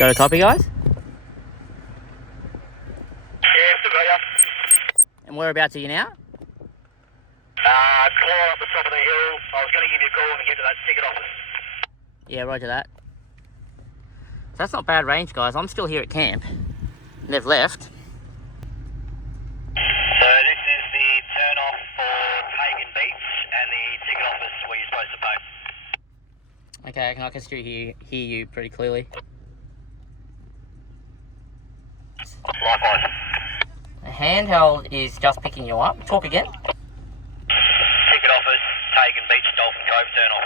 Got a copy, guys? Yeah, still got ya. And whereabouts are you now? Claw up the top of the hill. I was going to give you a call when we get to that ticket office. Yeah, roger that. So that's not bad range, guys. I'm still here at camp. They've left. So this is the turn off for Pagan Beach and the ticket office where you're supposed to pay. Okay, I can still hear you pretty clearly. Likewise. The handheld is just picking you up. Talk again. Ticket office, Pagan Beach, Dolphin Cove, turn off.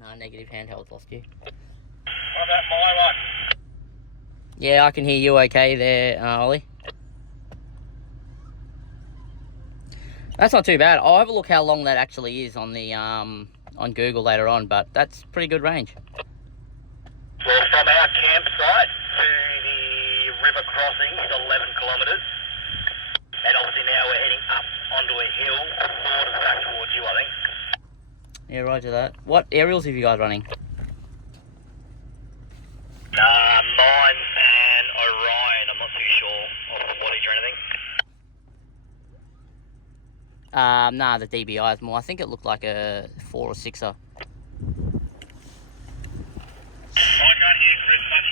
No, negative, handheld's lost you. What about my one? Yeah, I can hear you okay there, Ollie. That's not too bad. I'll have a look how long that actually is on the on Google later on, but that's pretty good range. Well, from our campsite to the river crossing is 11 kilometres. And obviously now we're heading up onto a hill, sort of back towards you, I think. Yeah, roger that. What aerials have you guys running? Mine and Orion, I'm not too sure of the wattage or anything. Nah, the DBI is more. I think it looked like a 4 or 6er. I can't hear Chris much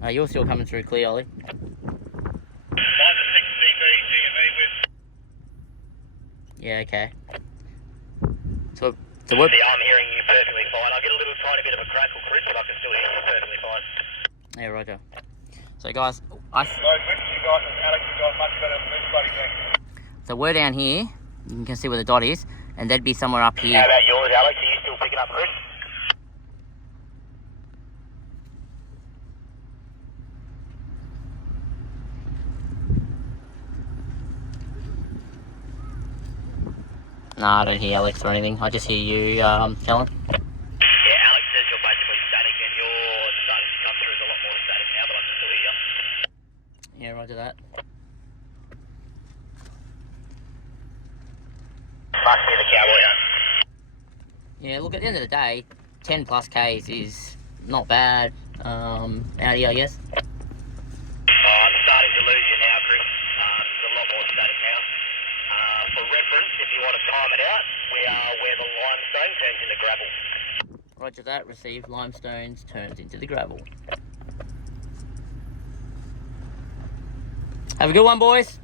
anymore. You're still coming through clear, Ollie. Mine's a 6 dB GME with... Yeah, okay. So what? See, I'm hearing you perfectly fine. I get a little tiny bit of a crackle, Chris, but I can still hear you perfectly fine. Yeah, roger. So guys, Those whips you got and Alex, you got much better than this bloody thing. so we're down here. You can see where the dot is, and they'd be somewhere up here. How about yours, Alex? Are you still picking up, Chris? Nah, I don't hear Alex or anything. I just hear you, Helen. Yeah, Alex says you're basically static and you're starting to come through as a lot more static now, but I can still hear you. Yeah, roger that. Must be the cowboy, huh? Yeah, look, at the end of the day, 10 plus Ks is not bad. Out here, I guess. I'm starting to lose you now, Chris. There's a lot more static now. For reference, if you want to time it out, we are where the limestone turns into gravel. Roger that. Received. Limestones turns into the gravel. Have a good one, boys.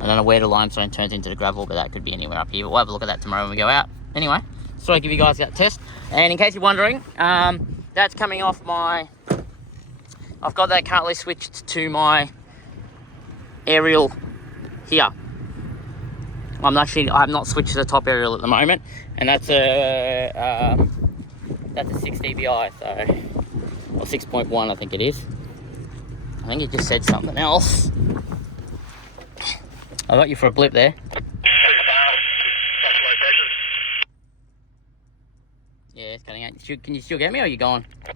I don't know where the limestone turns into the gravel, but that could be anywhere up here. But we'll have a look at that tomorrow when we go out. Anyway, so I give you guys that test. And in case you're wondering, that's coming off my... I've got that currently switched to my aerial here. I have not switched to the top aerial at the moment, and that's a 6 dBi, so, or 6.1 I think it is. I think it just said something else. I got you for a blip there. Yeah, it's cutting out. Can you still get me, or are you gone? Yeah,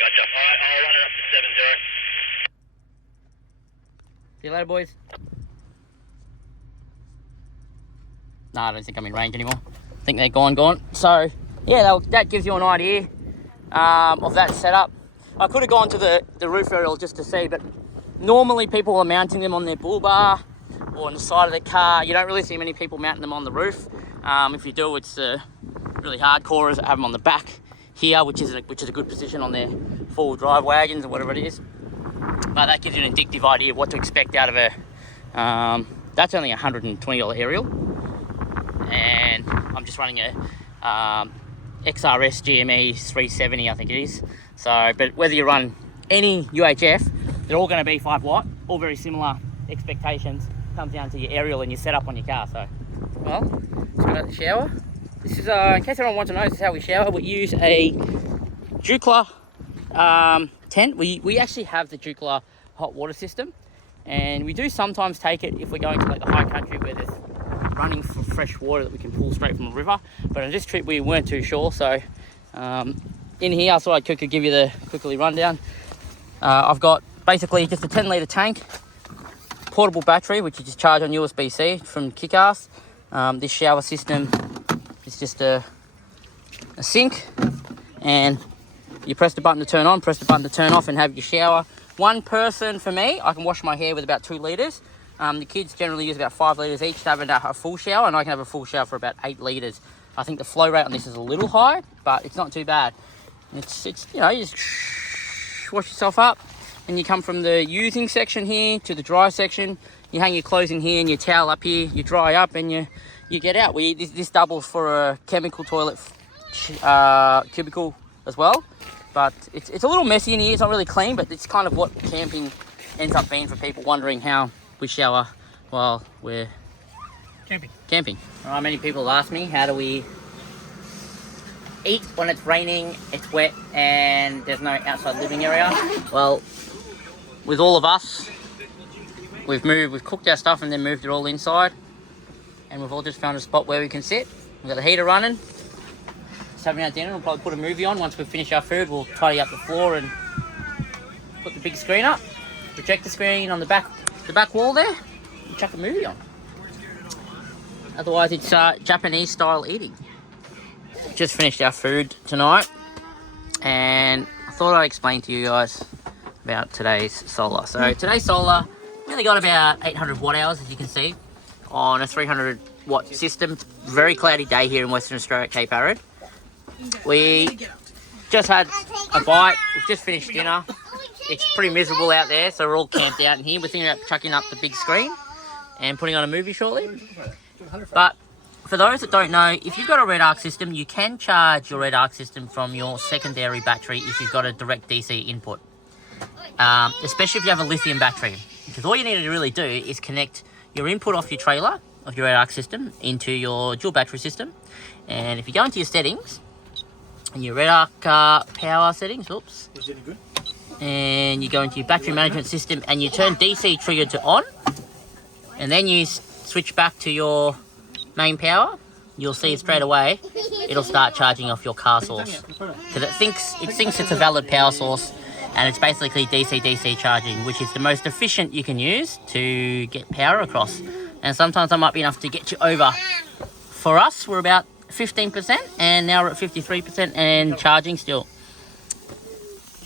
gotcha. Alright, I'll run it up to 7-0. See you later, boys. Nah, I don't think I'm in range anymore. I think they're gone. So, yeah, that gives you an idea of that setup. I could have gone to the roof aerial just to see, but normally people are mounting them on their bull bar or on the side of the car. You don't really see many people mounting them on the roof. If you do, it's really hardcore that have them on the back here, which is a good position on their four-wheel drive wagons or whatever it is. But that gives you an indicative idea of what to expect out of a... that's only a $120 aerial, and I'm just running a XRS GME 370, I think it is. So, but whether you run any UHF, they're all going to be 5 watt, all very similar expectations. Comes down to your aerial and your setup on your car. So, well, let's go to the shower. This is, in case anyone wants to know, this is how we shower. We use a Jucla tent. We actually have the Jucla hot water system, and we do sometimes take it if we're going to like the high country where there's running for fresh water that we can pull straight from the river. But on this trip we weren't too sure, so in here I thought I'd quickly give you the rundown. I've got basically just a 10 litre tank portable battery, which you just charge on USB-C from Kick-Ass. This shower system is just a sink, and you press the button to turn on, press the button to turn off, and have your shower. One person, for me, I can wash my hair with about 2 litres. The kids generally use about 5 litres each to have a full shower, and I can have a full shower for about 8 litres. I think the flow rate on this is a little high, but it's not too bad. It's you know, you just wash yourself up, and you come from the using section here to the dry section. You hang your clothes in here and your towel up here. You dry up and you get out. This doubles for a chemical toilet cubicle as well. But it's a little messy in here. It's not really clean, but it's kind of what camping ends up being for people wondering how we shower while we're camping. All right, many people ask me, how do we eat when it's raining, it's wet, and there's no outside living area? Well, with all of us, we've cooked our stuff and then moved it all inside, and we've all just found a spot where we can sit. We've got the heater running, just having our dinner. We'll probably put a movie on. Once we finish our food, we'll tidy up the floor and put the big screen up, projector screen on the back wall there, and chuck a movie on. Otherwise, it's Japanese style eating. Just finished our food tonight, and I thought I'd explain to you guys about today's solar. So today's solar, we only got about 800 watt hours, as you can see, on a 300 watt system. It's a very cloudy day here in Western Australia at Cape Arid. We just had a bite. We've just finished dinner. It's pretty miserable out there, so we're all camped out in here. We're thinking about chucking up the big screen and putting on a movie shortly. But for those that don't know, if you've got a red arc system, you can charge your red arc system from your secondary battery if you've got a direct DC input. Especially if you have a lithium battery. Because all you need to really do is connect your input off your trailer, of your red arc system, into your dual battery system. And if you go into your settings, and your red arc power settings, oops. Is it good? And you go into your battery management system and you turn DC trigger to on, and then you switch back to your main power, you'll see straight away it'll start charging off your car source, because it thinks it's a valid power source, and it's basically DC charging, which is the most efficient you can use to get power across. And sometimes that might be enough to get you over. For us, we're about 15%, and now we're at 53% and charging still.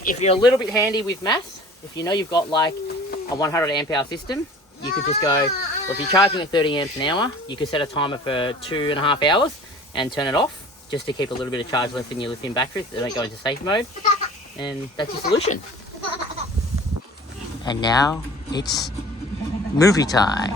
If you're a little bit handy with maths, if you know you've got like a 100 amp hour system, you could just go, well, if you're charging at 30 amps an hour, you could set a timer for 2.5 hours and turn it off, just to keep a little bit of charge left in your lithium battery so they don't go into safe mode. And that's your solution. And now it's movie time.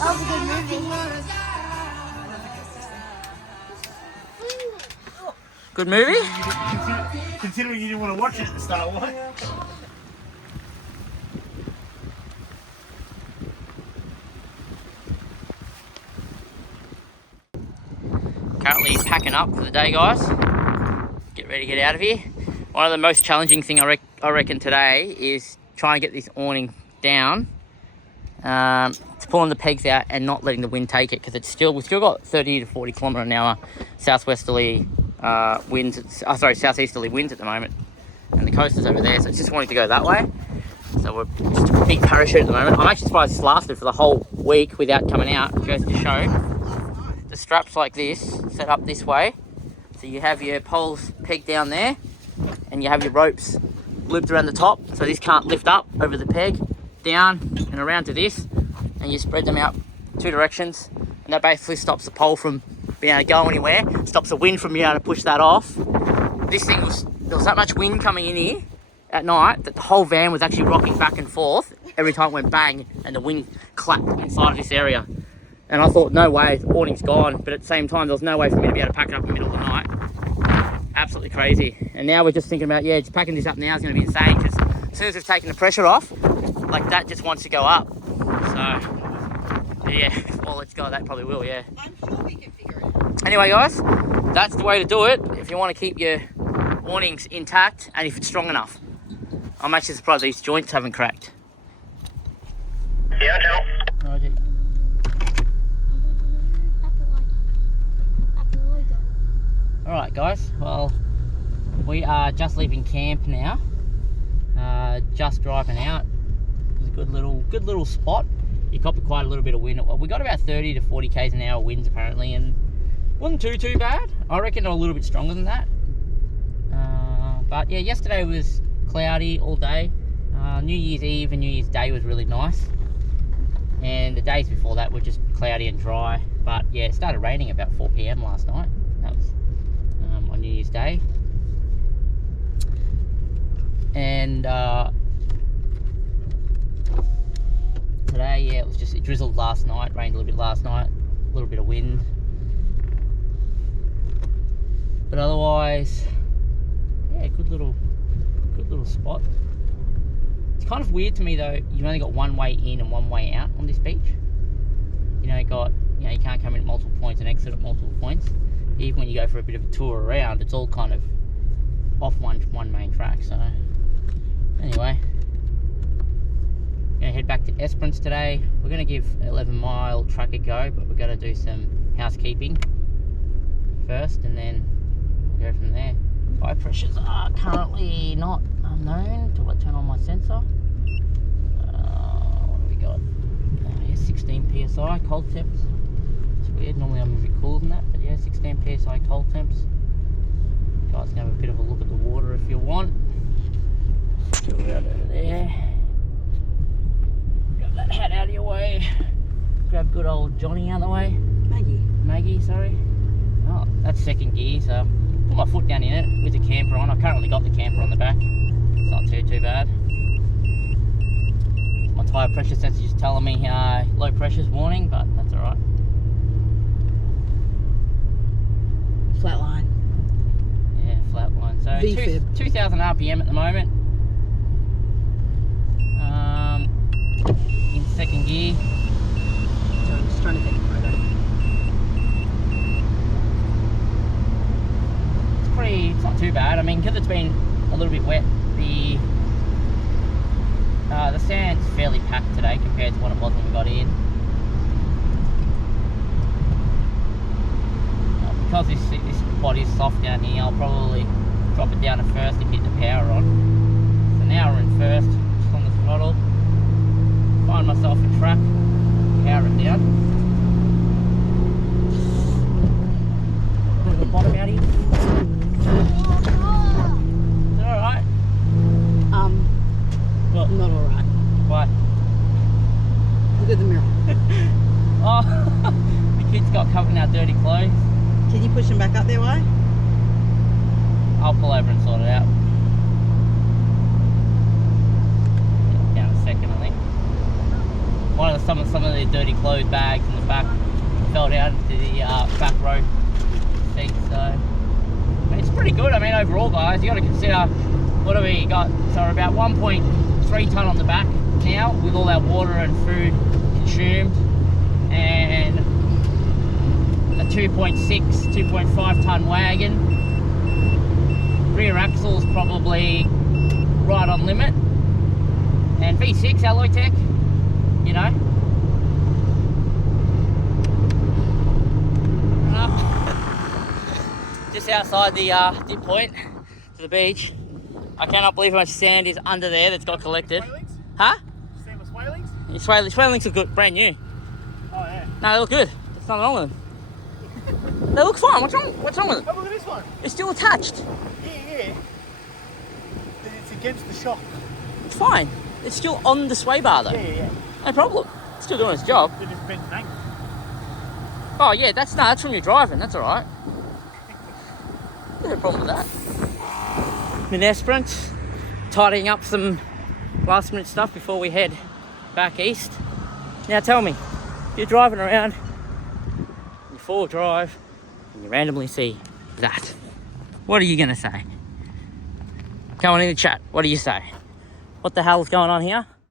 That was a good movie. Good movie? Considering you didn't want to watch it at the start, why? Currently packing up for the day, guys. Get ready to get out of here. One of the most challenging thing I reckon today is trying to get this awning down. It's pulling the pegs out and not letting the wind take it, because we've still got 30 to 40 kilometre an hour southwesterly winds, southeasterly winds at the moment, and the coast is over there, so it's just wanting to go that way. So we're just a big parachute at the moment. I'm actually surprised this lasted for the whole week without coming out. It goes to show. The straps like this, set up this way, so you have your poles pegged down there, and you have your ropes looped around the top, so this can't lift up over the peg, down and around to this, and you spread them out 2 directions, and that basically stops the pole from being able to go anywhere, stops the wind from being able to push that off. This thing there was that much wind coming in here at night that the whole van was actually rocking back and forth every time it went bang and the wind clapped inside of this area. And I thought, no way, the awning's gone, but at the same time there was no way for me to be able to pack it up in the middle of the night. Absolutely crazy. And now we're just thinking about, just packing this up now is going to be insane, because as soon as we've taken the pressure off, like that just wants to go up. So yeah, well, let's go. That probably will, yeah. I'm sure we can figure it. Anyway, guys, that's the way to do it if you want to keep your awnings intact and if it's strong enough. I'm actually surprised these joints haven't cracked. Yeah, Joe. Roger. Alright guys, well, we are just leaving camp now. Just driving out. It's a good little spot. You copped quite a little bit of wind. We got about 30 to 40 k's an hour winds apparently, and wasn't too bad. I reckon a little bit stronger than that. But yeah, yesterday was cloudy all day. New Year's Eve and New Year's Day was really nice, and the days before that were just cloudy and dry. But yeah, it started raining about 4 p.m. last night. That was on New Year's Day. And today, yeah, it drizzled last night, rained a little bit last night, a little bit of wind. But otherwise, yeah, good little spot. It's kind of weird to me though, you've only got one way in and one way out on this beach. You can't come in at multiple points and exit at multiple points. Even when you go for a bit of a tour around, it's all kind of off one main track. So anyway, gonna head back to Esperance today. We're gonna give 11-mile track a go, but we're gonna do some housekeeping first and then go from there. Tire pressures are currently not unknown. Do I turn on my sensor? What do we got? Yeah, 16 psi cold temps. It's weird, normally I'm a bit cooler than that, but yeah, 16 psi cold temps. You guys can have a bit of a look at the water if you want. Get it out over there. Grab that hat out of your way. Grab good old Johnny out of the way. Maggie, sorry. Oh, that's second gear, so put my foot down in it with the camper on. I've currently got the camper on the back. It's not too bad. My tyre pressure sensor is telling me low pressure's warning, but that's alright. Flat line. Yeah, flat line. So 2,000 RPM at the moment. In second gear. So I'm just trying to take a photo. It's not too bad. I mean, because it's been a little bit wet, the sand's fairly packed today compared to what it was when we got in. Because this body's soft down here, I'll probably drop it down to first and get the power on. So now we're in first, just on the throttle. Find myself a track, power it down. Put the bottom out here. Alright. What? Not alright. What? Look at the mirror. Oh, the kids got covered in our dirty clothes. Can you push them back up their way? I'll pull over and sort it out. Down a second, I think. Some of the dirty clothes bags in the back fell down to the back row seat. So I mean, it's pretty good. I mean, overall, guys, you got to consider what have we got? So we're about 1.3 ton on the back now, with all our water and food consumed, and a 2.5 ton wagon. Rear axle's probably right on limit, and V6 alloy tech, you know. Just outside the dip point to the beach. I cannot believe how much sand is under there that's got collected. Swalings? Huh? Same as swalings? Your swalings look good, brand new. Oh yeah. No, they look good. There's nothing wrong with them. They look fine. What's wrong with them? Oh, look at this one. It's still attached. Yeah. But it's against the shock. It's fine. It's still on the sway bar though. Yeah. No problem. It's still doing its job. It just bent an angle. Oh yeah, that's from your driving. That's all right. No problem with that. I'm in Esperance, tidying up some last minute stuff before we head back east. Now tell me, if you're driving around, you full drive, and you randomly see that, what are you gonna say? Come on in the chat. What do you say? What the hell is going on here?